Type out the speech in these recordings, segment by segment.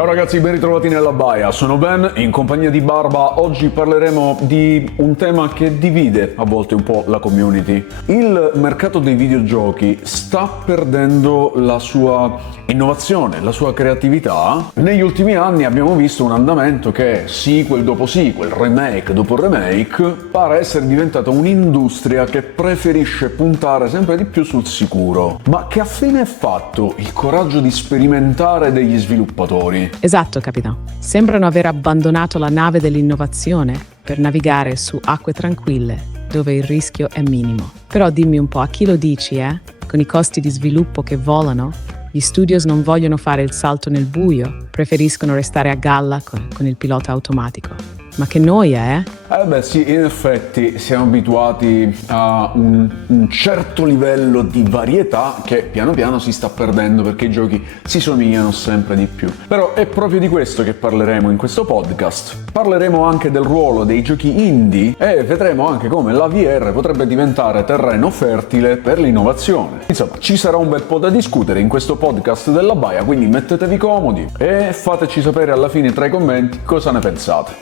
Ciao ragazzi, ben ritrovati nella baia, sono Ben, in compagnia di Barba. Oggi parleremo di un tema che divide a volte un po' la community. Il mercato dei videogiochi sta perdendo la sua innovazione, la sua creatività. Negli ultimi anni abbiamo visto un andamento che, sequel dopo sequel, remake dopo remake, pare essere diventata un'industria che preferisce puntare sempre di più sul sicuro. Ma che fine è fatto il coraggio di sperimentare degli sviluppatori? Esatto, capitano. Sembrano aver abbandonato la nave dell'innovazione per navigare su acque tranquille, dove il rischio è minimo. Però dimmi un po', a chi lo dici, eh? Con i costi di sviluppo che volano, gli studios non vogliono fare il salto nel buio, preferiscono restare a galla con il pilota automatico. Ma che noia, eh? Beh sì, in effetti siamo abituati a un certo livello di varietà che piano piano si sta perdendo perché i giochi si somigliano sempre di più. Però è proprio di questo che parleremo in questo podcast. Parleremo anche del ruolo dei giochi indie e vedremo anche come la VR potrebbe diventare terreno fertile per l'innovazione. Insomma, ci sarà un bel po' da discutere in questo podcast della baia, quindi mettetevi comodi e fateci sapere alla fine tra i commenti cosa ne pensate.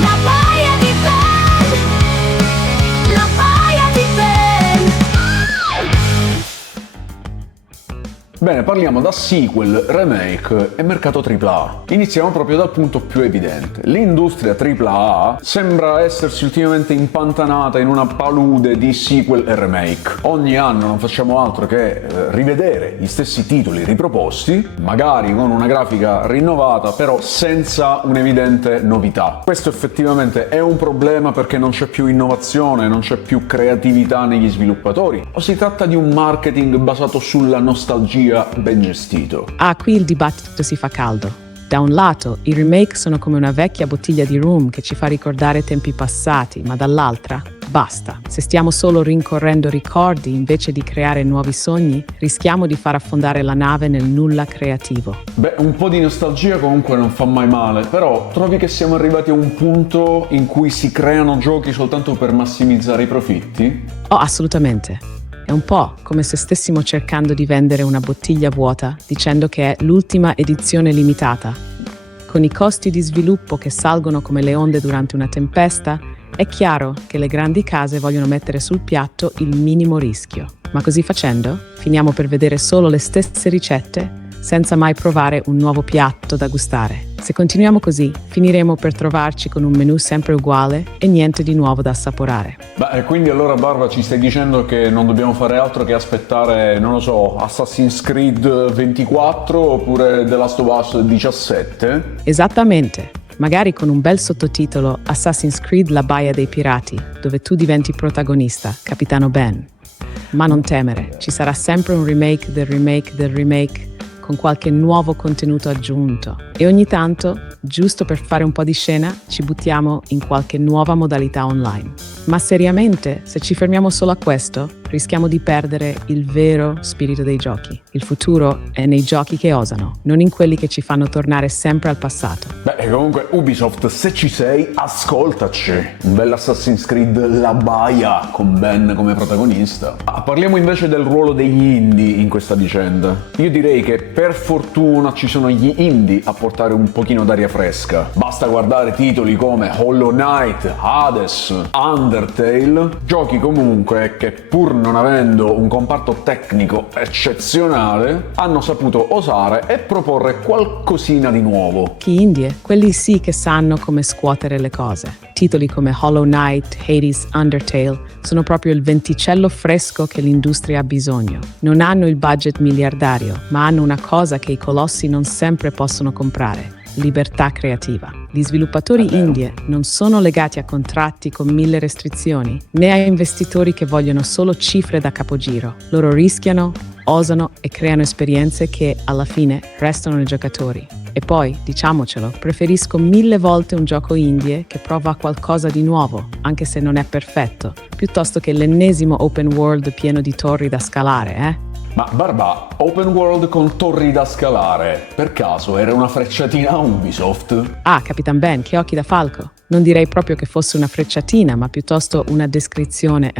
La baia di Ben, la baia di Ben. Bene, parliamo da sequel, remake e mercato AAA. Iniziamo proprio dal punto più evidente. L'industria AAA sembra essersi ultimamente impantanata in una palude di sequel e remake. Ogni anno non facciamo altro che rivedere gli stessi titoli riproposti, magari con una grafica rinnovata, però senza un'evidente novità. Questo effettivamente è un problema perché non c'è più innovazione, non c'è più creatività negli sviluppatori, o si tratta di un marketing basato sulla nostalgia ben gestito? Qui il dibattito si fa caldo. Da un lato, i remake sono come una vecchia bottiglia di rum che ci fa ricordare tempi passati, ma dall'altra, basta. Se stiamo solo rincorrendo ricordi invece di creare nuovi sogni, rischiamo di far affondare la nave nel nulla creativo. Beh, un po' di nostalgia comunque non fa mai male, però trovi che siamo arrivati a un punto in cui si creano giochi soltanto per massimizzare i profitti? Oh, assolutamente. È un po' come se stessimo cercando di vendere una bottiglia vuota dicendo che è l'ultima edizione limitata. Con i costi di sviluppo che salgono come le onde durante una tempesta, è chiaro che le grandi case vogliono mettere sul piatto il minimo rischio. Ma così facendo, finiamo per vedere solo le stesse ricette, senza mai provare un nuovo piatto da gustare. Se continuiamo così, finiremo per trovarci con un menù sempre uguale e niente di nuovo da assaporare. Beh, quindi allora Barba ci stai dicendo che non dobbiamo fare altro che aspettare, non lo so, Assassin's Creed 24 oppure The Last of Us 17? Esattamente. Magari con un bel sottotitolo Assassin's Creed La baia dei pirati, dove tu diventi protagonista, capitano Ben. Ma non temere, ci sarà sempre un remake del remake del remake, con qualche nuovo contenuto aggiunto. E ogni tanto, giusto per fare un po' di scena, ci buttiamo in qualche nuova modalità online. Ma seriamente, se ci fermiamo solo a questo, rischiamo di perdere il vero spirito dei giochi. Il futuro è nei giochi che osano, non in quelli che ci fanno tornare sempre al passato. Beh, comunque Ubisoft, se ci sei, ascoltaci. Un bel Assassin's Creed La baia con Ben come protagonista. Parliamo invece del ruolo degli indie in questa vicenda. Io direi che per fortuna ci sono gli indie a portare un pochino d'aria fresca. Basta guardare titoli come Hollow Knight, Hades, Undertale, giochi comunque che pur non avendo un comparto tecnico eccezionale hanno saputo osare e proporre qualcosina di nuovo. Chi indie? Quelli sì che sanno come scuotere le cose. Titoli come Hollow Knight, Hades, Undertale sono proprio il venticello fresco che l'industria ha bisogno. Non hanno il budget miliardario, ma hanno una cosa che i colossi non sempre possono comprare: libertà creativa. Gli sviluppatori indie non sono legati a contratti con 1000 restrizioni, né a investitori che vogliono solo cifre da capogiro. Loro rischiano, osano e creano esperienze che, alla fine, restano nei giocatori. E poi, diciamocelo, preferisco 1000 volte un gioco indie che prova qualcosa di nuovo, anche se non è perfetto, piuttosto che l'ennesimo open world pieno di torri da scalare, eh? Ma Barba, open world con torri da scalare, per caso era una frecciatina a Ubisoft? Capitan Ben, che occhi da falco. Non direi proprio che fosse una frecciatina, ma piuttosto una descrizione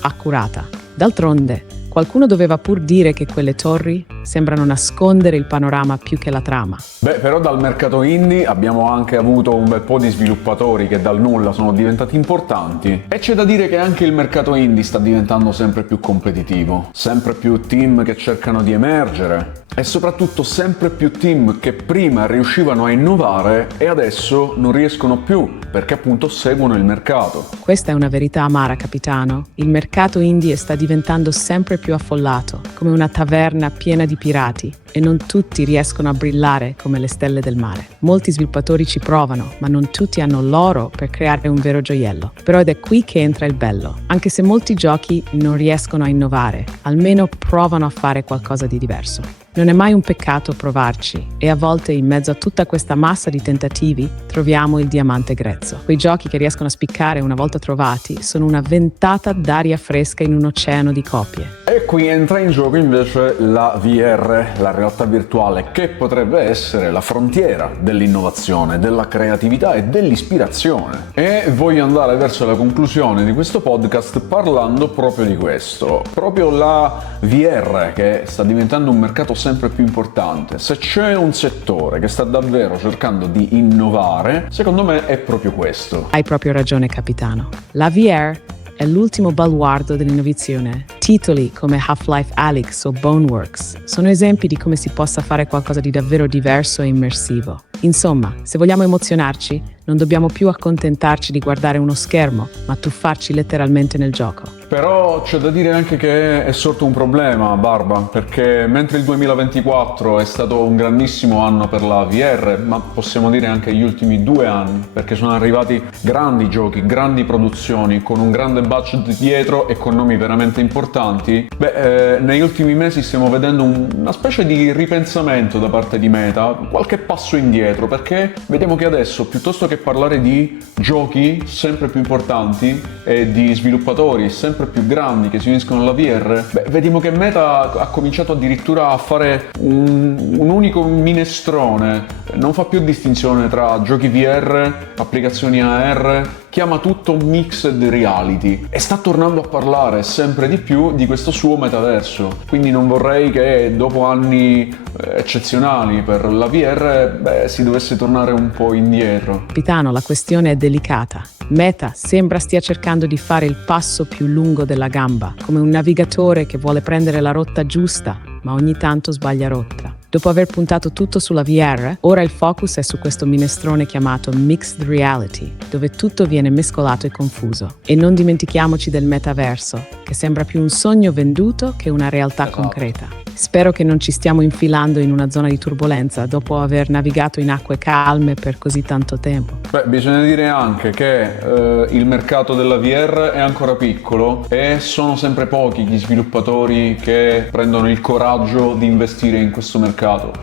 accurata. D'altronde, qualcuno doveva pur dire che quelle torri sembrano nascondere il panorama più che la trama. Però dal mercato indie abbiamo anche avuto un bel po' di sviluppatori che dal nulla sono diventati importanti, e c'è da dire che anche il mercato indie sta diventando sempre più competitivo, sempre più team che cercano di emergere e soprattutto sempre più team che prima riuscivano a innovare e adesso non riescono più perché appunto seguono il mercato. Questa è una verità amara, capitano. Il mercato indie sta diventando sempre più affollato, come una taverna piena di pirati, e non tutti riescono a brillare come le stelle del mare. Molti sviluppatori ci provano, ma non tutti hanno l'oro per creare un vero gioiello. Però ed è qui che entra il bello. Anche se molti giochi non riescono a innovare, almeno provano a fare qualcosa di diverso. Non è mai un peccato provarci, e a volte in mezzo a tutta questa massa di tentativi troviamo il diamante grezzo. Quei giochi che riescono a spiccare una volta trovati sono una ventata d'aria fresca in un oceano di copie. E qui entra in gioco invece la VR, la realtà virtuale, che potrebbe essere la frontiera dell'innovazione, della creatività e dell'ispirazione. E voglio andare verso la conclusione di questo podcast parlando proprio di questo. Proprio la VR, che sta diventando un mercato sempre più importante. Se c'è un settore che sta davvero cercando di innovare, secondo me è proprio questo. Hai proprio ragione, capitano. La VR è l'ultimo baluardo dell'innovazione. Titoli come Half-Life Alyx o Boneworks sono esempi di come si possa fare qualcosa di davvero diverso e immersivo. Insomma, se vogliamo emozionarci, non dobbiamo più accontentarci di guardare uno schermo, ma tuffarci letteralmente nel gioco. Però c'è da dire anche che è sorto un problema, Barba, perché mentre il 2024 è stato un grandissimo anno per la VR, ma possiamo dire anche gli ultimi 2 anni, perché sono arrivati grandi giochi, grandi produzioni, con un grande budget dietro e con nomi veramente importanti, negli ultimi mesi stiamo vedendo una specie di ripensamento da parte di Meta, qualche passo indietro, perché vediamo che adesso, piuttosto che parlare di giochi sempre più importanti e di sviluppatori sempre più grandi che si uniscono alla VR, vediamo che Meta ha cominciato addirittura a fare un unico minestrone, non fa più distinzione tra giochi VR, applicazioni AR, chiama tutto mixed reality e sta tornando a parlare sempre di più di questo suo metaverso. Quindi non vorrei che dopo anni eccezionali per la VR si dovesse tornare un po' indietro. Capitano, la questione è delicata. Meta sembra stia cercando di fare il passo più lungo della gamba, come un navigatore che vuole prendere la rotta giusta, ma ogni tanto sbaglia rotta. Dopo aver puntato tutto sulla VR, ora il focus è su questo minestrone chiamato Mixed Reality, dove tutto viene mescolato e confuso. E non dimentichiamoci del metaverso, che sembra più un sogno venduto che una realtà concreta. Spero che non ci stiamo infilando in una zona di turbolenza dopo aver navigato in acque calme per così tanto tempo. Bisogna dire anche che il mercato della VR è ancora piccolo e sono sempre pochi gli sviluppatori che prendono il coraggio di investire in questo mercato,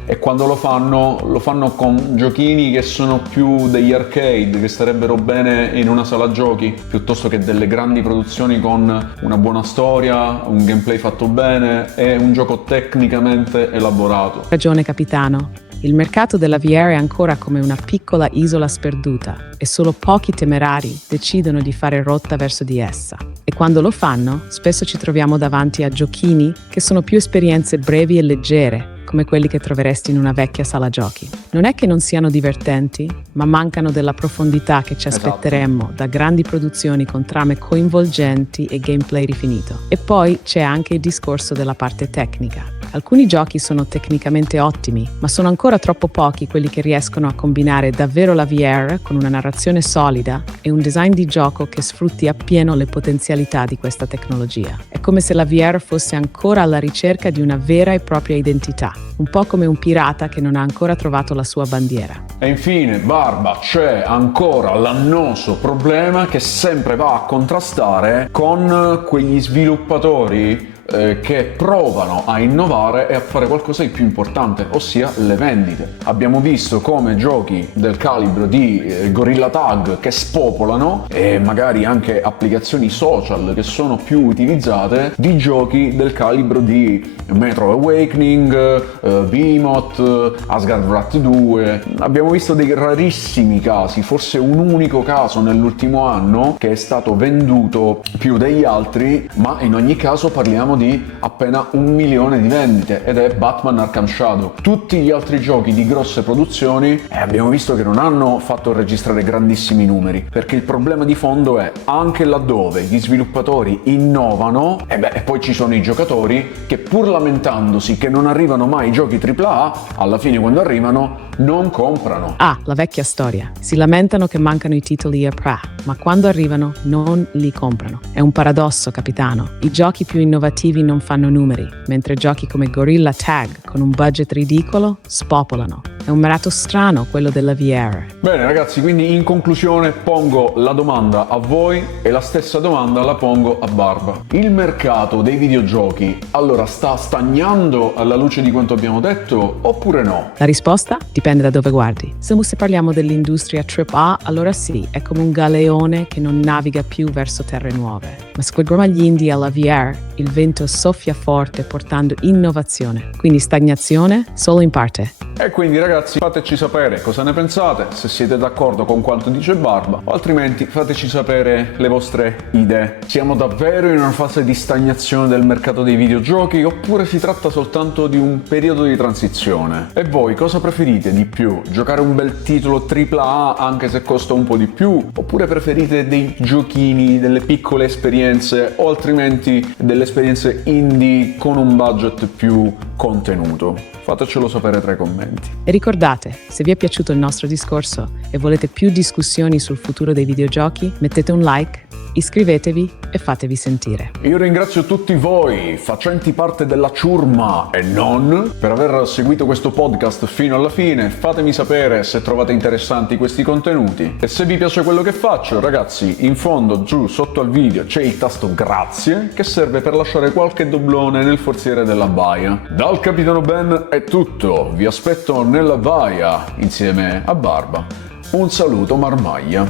e quando lo fanno con giochini che sono più degli arcade, che starebbero bene in una sala giochi, piuttosto che delle grandi produzioni con una buona storia, un gameplay fatto bene e un gioco tecnicamente elaborato. Ragione, capitano. Il mercato della VR è ancora come una piccola isola sperduta e solo pochi temerari decidono di fare rotta verso di essa. E quando lo fanno, spesso ci troviamo davanti a giochini che sono più esperienze brevi e leggere, come quelli che troveresti in una vecchia sala giochi. Non è che non siano divertenti, ma mancano della profondità che ci aspetteremmo da grandi produzioni con trame coinvolgenti e gameplay rifinito. E poi c'è anche il discorso della parte tecnica. Alcuni giochi sono tecnicamente ottimi, ma sono ancora troppo pochi quelli che riescono a combinare davvero la VR con una narrazione solida e un design di gioco che sfrutti appieno le potenzialità di questa tecnologia. È come se la VR fosse ancora alla ricerca di una vera e propria identità, un po' come un pirata che non ha ancora trovato la sua bandiera. E infine, Barba, c'è ancora l'annoso problema che sempre va a contrastare con quegli sviluppatori che provano a innovare e a fare qualcosa di più importante, ossia le vendite. Abbiamo visto come giochi del calibro di Gorilla Tag che spopolano, e magari anche applicazioni social che sono più utilizzate, di giochi del calibro di Metro Awakening, Behemoth, Asgard Wrath 2. Abbiamo visto dei rarissimi casi, forse un unico caso nell'ultimo anno che è stato venduto più degli altri, ma in ogni caso parliamo parliamo di appena 1 milione di vendite ed è Batman Arkham Shadow. Tutti gli altri giochi di grosse produzioni abbiamo visto che non hanno fatto registrare grandissimi numeri, perché il problema di fondo è anche laddove gli sviluppatori innovano, e poi ci sono i giocatori che pur lamentandosi che non arrivano mai i giochi AAA, alla fine quando arrivano non comprano. Ah, la vecchia storia. Si lamentano che mancano i titoli AAA, ma quando arrivano non li comprano. È un paradosso, capitano. I giochi più innovativi non fanno numeri, mentre giochi come Gorilla Tag, con un budget ridicolo, spopolano. È un mercato strano quello della VR. Bene ragazzi, quindi in conclusione pongo la domanda a voi e la stessa domanda la pongo a Barba. Il mercato dei videogiochi allora sta stagnando alla luce di quanto abbiamo detto oppure no? La risposta dipende da dove guardi. Se parliamo dell'industria AAA, allora sì, è come un galeone che non naviga più verso terre nuove. Ma se guardiamo agli indie e alla VR, il vento soffia forte portando innovazione, quindi stagnazione solo in parte. E quindi ragazzi fateci sapere cosa ne pensate, se siete d'accordo con quanto dice Barba, o altrimenti fateci sapere le vostre idee. Siamo davvero in una fase di stagnazione del mercato dei videogiochi oppure si tratta soltanto di un periodo di transizione? E voi cosa preferite di più? Giocare un bel titolo AAA anche se costa un po' di più? Oppure preferite dei giochini, delle piccole esperienze o altrimenti delle esperienze indie con un budget più contenuto? Fatecelo sapere tra i commenti. E ricordate, se vi è piaciuto il nostro discorso e volete più discussioni sul futuro dei videogiochi, mettete un like, iscrivetevi e fatevi sentire. Io ringrazio tutti voi, facenti parte della ciurma e non, per aver seguito questo podcast fino alla fine. Fatemi sapere se trovate interessanti questi contenuti e se vi piace quello che faccio, ragazzi, in fondo giù sotto al video c'è il tasto grazie che serve per lasciare qualche doblone nel forziere della baia. Dal Capitano Ben è tutto, vi aspetto nella baia insieme a Barba. Un saluto marmaglia.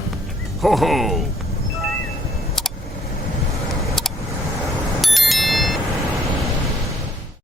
Ho ho!